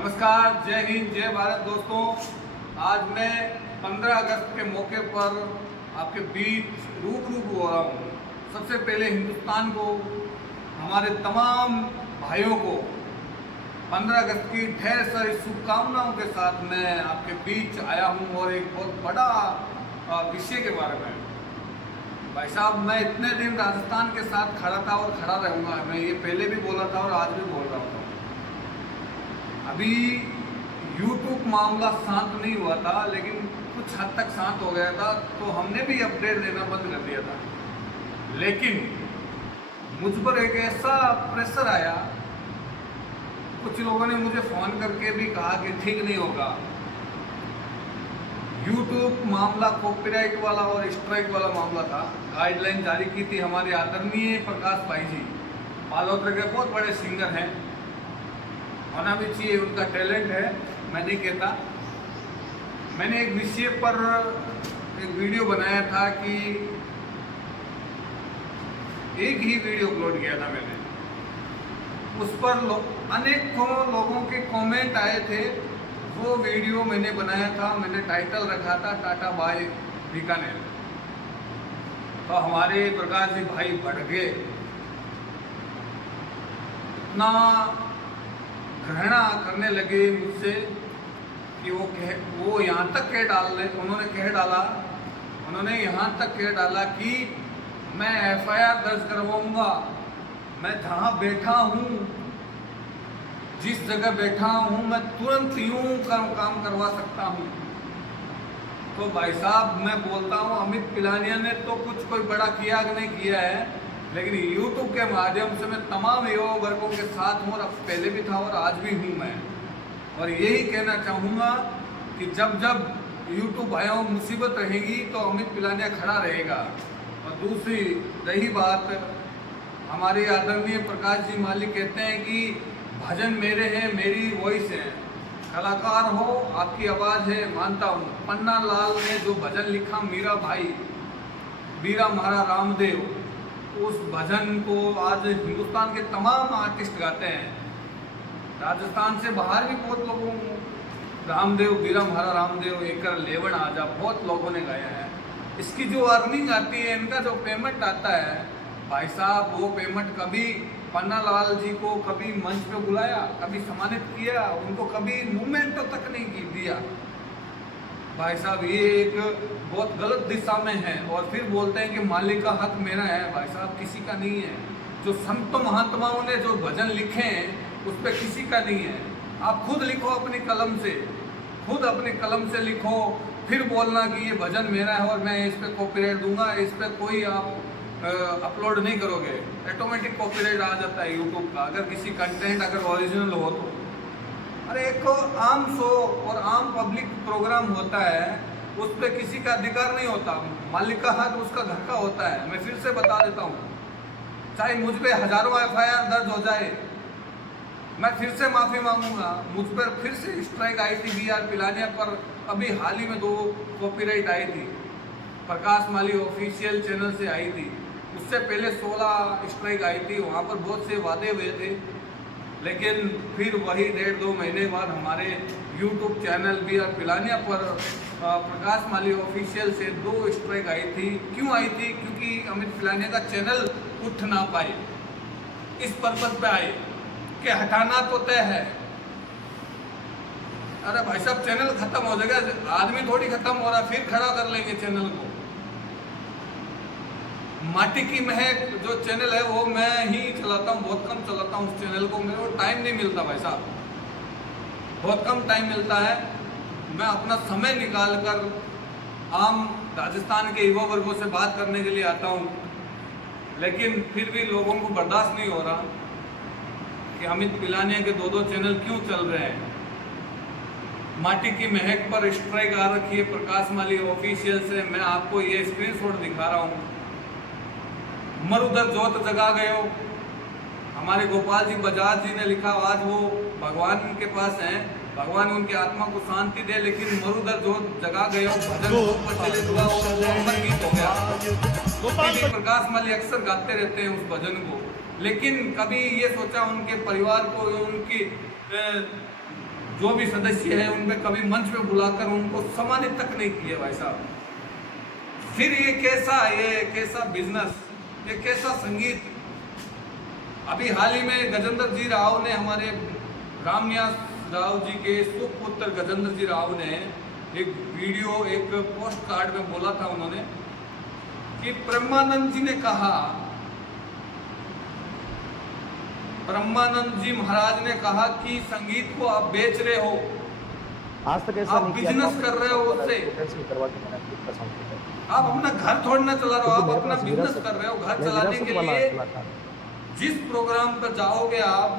नमस्कार, जय हिंद, जय भारत दोस्तों। आज मैं 15 अगस्त के मौके पर आपके बीच रूबरू हो रहा हूँ। सबसे पहले हिंदुस्तान को, हमारे तमाम भाइयों को 15 अगस्त की ढेर सारी शुभकामनाओं के साथ मैं आपके बीच आया हूँ और एक बहुत बड़ा विषय के बारे में। भाई साहब, मैं इतने दिन राजस्थान के साथ खड़ा था और खड़ा रहूँगा। मैं ये पहले भी बोला था और आज भी बोल रहा हूँ। अभी YouTube मामला शांत नहीं हुआ था, लेकिन कुछ हद तक शांत हो गया था, तो हमने भी अपडेट देना बंद कर दिया था। लेकिन मुझ पर एक ऐसा प्रेशर आया, कुछ लोगों ने मुझे फ़ोन करके भी कहा कि ठीक नहीं होगा। YouTube मामला कॉपीराइट वाला और स्ट्राइक वाला मामला था। गाइडलाइन जारी की थी हमारे आदरणीय प्रकाश भाई जी, बालोत्र के बहुत बड़े सिंगर हैं, होना भी चाहिए, उनका टैलेंट है, मैं नहीं कहता। मैंने एक विषय पर एक वीडियो बनाया था कि एक ही वीडियो अपलोड किया था मैंने, उस पर अनेकों लोगों के कमेंट आए थे। वो वीडियो मैंने बनाया था, मैंने टाइटल रखा था टाटा बाय बीकानेर। तो हमारे प्रकाश जी भाई बढ़ गए, इतना घृणा करने लगे मुझसे कि वो यहाँ तक उन्होंने यहाँ तक कह डाला कि मैं FIR दर्ज करवाऊंगा। मैं जहाँ बैठा हूँ, जिस जगह बैठा हूँ, मैं तुरंत यूं काम करवा सकता हूँ। तो भाई साहब, मैं बोलता हूँ, अमित पिलानिया ने तो कुछ कोई बड़ा किया कि नहीं किया है, लेकिन YouTube के माध्यम से मैं तमाम युवा वर्गों के साथ हूँ, और अब पहले भी था और आज भी हूँ मैं। और यही कहना चाहूँगा कि जब जब YouTube भाइयों मुसीबत रहेगी तो अमित पिलानिया खड़ा रहेगा। और दूसरी रही बात, हमारे आदरणीय प्रकाश जी मालिक कहते हैं कि भजन मेरे हैं, मेरी वॉइस है। कलाकार हो, आपकी आवाज़ है, मानता हूँ। पन्ना लाल ने जो भजन लिखा, मीरा भाई, बीरा महारा रामदेव, उस भजन को आज हिंदुस्तान के तमाम आर्टिस्ट गाते हैं। राजस्थान से बाहर भी बहुत लोगों को, रामदेव, बीरा महारा रामदेव, एकर लेवन आजा, बहुत लोगों ने गाया है। इसकी जो अर्निंग आती है, इनका जो पेमेंट आता है, भाई साहब, वो पेमेंट कभी पन्ना लाल जी को कभी मंच पे बुलाया, कभी सम्मानित किया, उनको कभी मूवमेंट तक नहीं दिया। भाई साहब, ये एक बहुत गलत दिशा में है। और फिर बोलते हैं कि मालिक का हक मेरा है। भाई साहब, किसी का नहीं है। जो संत महात्माओं ने जो भजन लिखे हैं, उस पर किसी का नहीं है। आप खुद लिखो अपनी कलम से, खुद अपनी कलम से लिखो, फिर बोलना कि ये भजन मेरा है और मैं इस पर कॉपीराइट दूंगा। इस पर कोई आप अपलोड नहीं करोगे, ऑटोमेटिक कॉपीराइट आ जाता है YouTube का, अगर किसी कंटेंट अगर ओरिजिनल हो तो। अरे एक आम शो और आम पब्लिक प्रोग्राम होता है, उस पर किसी का अधिकार नहीं होता। मालिक का हक उसका घर का होता है। मैं फिर से बता देता हूँ, चाहे मुझ पे हजारों FIR दर्ज हो जाए, मैं फिर से माफ़ी मांगूंगा। मुझ पर फिर से स्ट्राइक आई थी BR पिलानिया पर, अभी हाल ही में 2 कॉपीराइट आई थी, प्रकाश माली ऑफिशियल चैनल से आई थी। उससे पहले 16 स्ट्राइक आई थी, वहाँ पर बहुत से वादे हुए थे। लेकिन फिर वही 1.5-2 महीने बाद हमारे YouTube चैनल BR पिलानिया पर प्रकाश माली ऑफिशियल से 2 स्ट्राइक आई थी। क्यों आई थी? क्योंकि अमित पिलानिया का चैनल उठ ना पाए। इस पर्पज पे आए कि हटाना तो तय है। अरे भाई साहब, चैनल खत्म हो जाएगा, आदमी थोड़ी खत्म हो रहा, फिर खड़ा कर लेंगे चैनल को। माटी की महक जो चैनल है, वो मैं ही चलाता हूँ, बहुत कम चलाता हूँ उस चैनल को। मेरे को टाइम नहीं मिलता भाई साहब, बहुत कम टाइम मिलता है। मैं अपना समय निकाल कर आम राजस्थान के युवा वर्गों से बात करने के लिए आता हूँ, लेकिन फिर भी लोगों को बर्दाश्त नहीं हो रहा कि अमित पिलानिया के 2-2 चैनल क्यों चल रहे हैं। माटी की महक पर स्ट्राइक आ रखी है प्रकाश माली ऑफिशियल से। मैं आपको ये स्क्रीनशॉट दिखा रहा हूँ। मरुदर जोत जगा गए हो, हमारे गोपाल जी बजाज जी ने लिखा। आज वो भगवान के पास हैं, भगवान उनकी आत्मा को शांति दे, लेकिन मरुदर जोत जगा गए हो भजन प्रचलित हुआ, वो अमर गीत हो गया। प्रकाश माली अक्सर गाते रहते हैं उस भजन को, लेकिन कभी ये सोचा उनके परिवार को, उनकी जो भी सदस्य है उनमें कभी मंच पे बुलाकर उनको सम्मानित तक नहीं किया भाई साहब। फिर ये कैसा बिजनेस, ये कैसा संगीत। अभी हाल ही में गजेंद्र जी राव ने, हमारे रामनिवास राव जी के सुपुत्र गजेंद्र जी राव ने एक वीडियो, एक पोस्ट कार्ड में बोला था उन्होंने कि ब्रह्मानंद जी ने कहा, ब्रह्मानंद जी महाराज ने कहा कि संगीत को आप बेच रहे हो, आज तक ऐसा आप नहीं किया, बिजनेस कर रहे हो उससे, आप अपना घर थोड़ना चला रहे हो, आप अपना बिजनेस कर रहे हो। घर चलाने के लिए जिस प्रोग्राम पर जाओगे आप,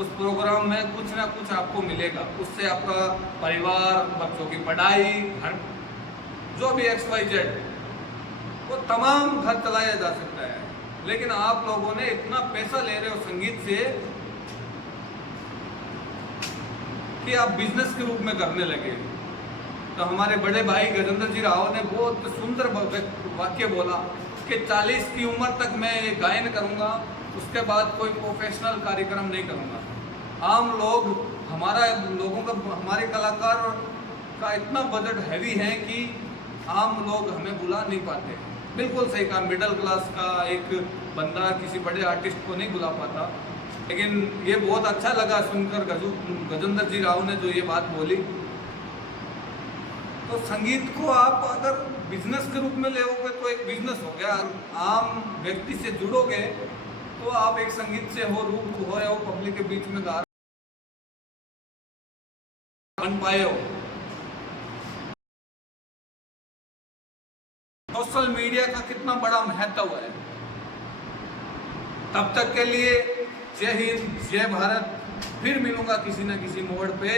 उस प्रोग्राम में कुछ ना कुछ आपको मिलेगा, उससे आपका परिवार, बच्चों की पढ़ाई, घर, जो भी XYZ, वो तमाम घर चलाया जा सकता है। लेकिन आप लोगों ने इतना पैसा ले रहे हो संगीत से कि आप बिजनेस के रूप में करने लगे। तो हमारे बड़े भाई गजेंद्र जी राव ने बहुत सुंदर वाक्य बोला कि 40 की उम्र तक मैं गायन करूंगा, उसके बाद कोई प्रोफेशनल कार्यक्रम नहीं करूंगा। आम लोग, हमारे कलाकार का इतना बजट हैवी है कि आम लोग हमें बुला नहीं पाते। बिल्कुल सही कहा, मिडिल क्लास का एक बंदा किसी बड़े आर्टिस्ट को नहीं बुला पाता। लेकिन ये बहुत अच्छा लगा सुनकर गजेंद्र जी राव ने जो ये बात बोली। तो संगीत को आप अगर बिजनेस के रूप में लेओगे तो एक बिजनेस हो गया। आम व्यक्ति से जुड़ोगे तो आप एक संगीत से रूप हो रहे हो, पब्लिक के बीच में गा बन पाए हो। सोशल मीडिया का कितना बड़ा महत्व है। तब तक के लिए जय हिंद, जय भारत। फिर मिलूंगा किसी न किसी मोड़ पे।